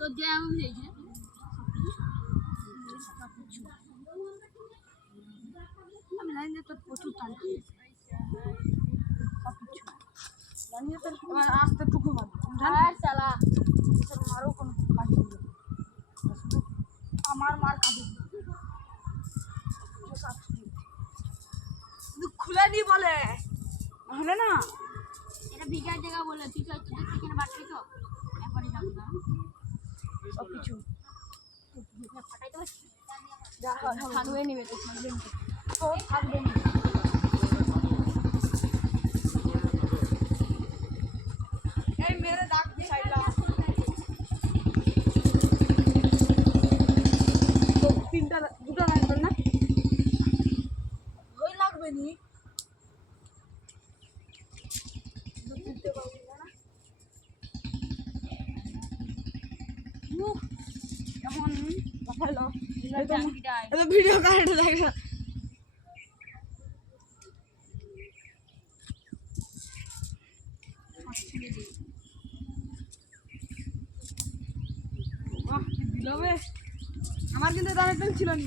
তো যে আমি বুঝেছি আমি জানি যে তোর প্রচুর টানছি জানি যে তোর এবার আস্তে টুকু মার চালা তোর মারও কোনো কাজ নেই আমার মার কাজে খুলে নি বলে হলে না এটা বিঘার জায়গা বলে তুই তো চিকেন বাটবি তো একবারে যাবো না সব কিছু ফাটাইতে পারছি যা থাকবে নিবে তো থাকবে তো থাকবে এই মেরে দাগ দি সাইডলা তো তিনটা দুটো লাগবে না ওই লাগবে নি এখন হ্যালো এটা ভিডিও কারেন্ট দেখা আমার কিন্তু তার একটা ছিল নি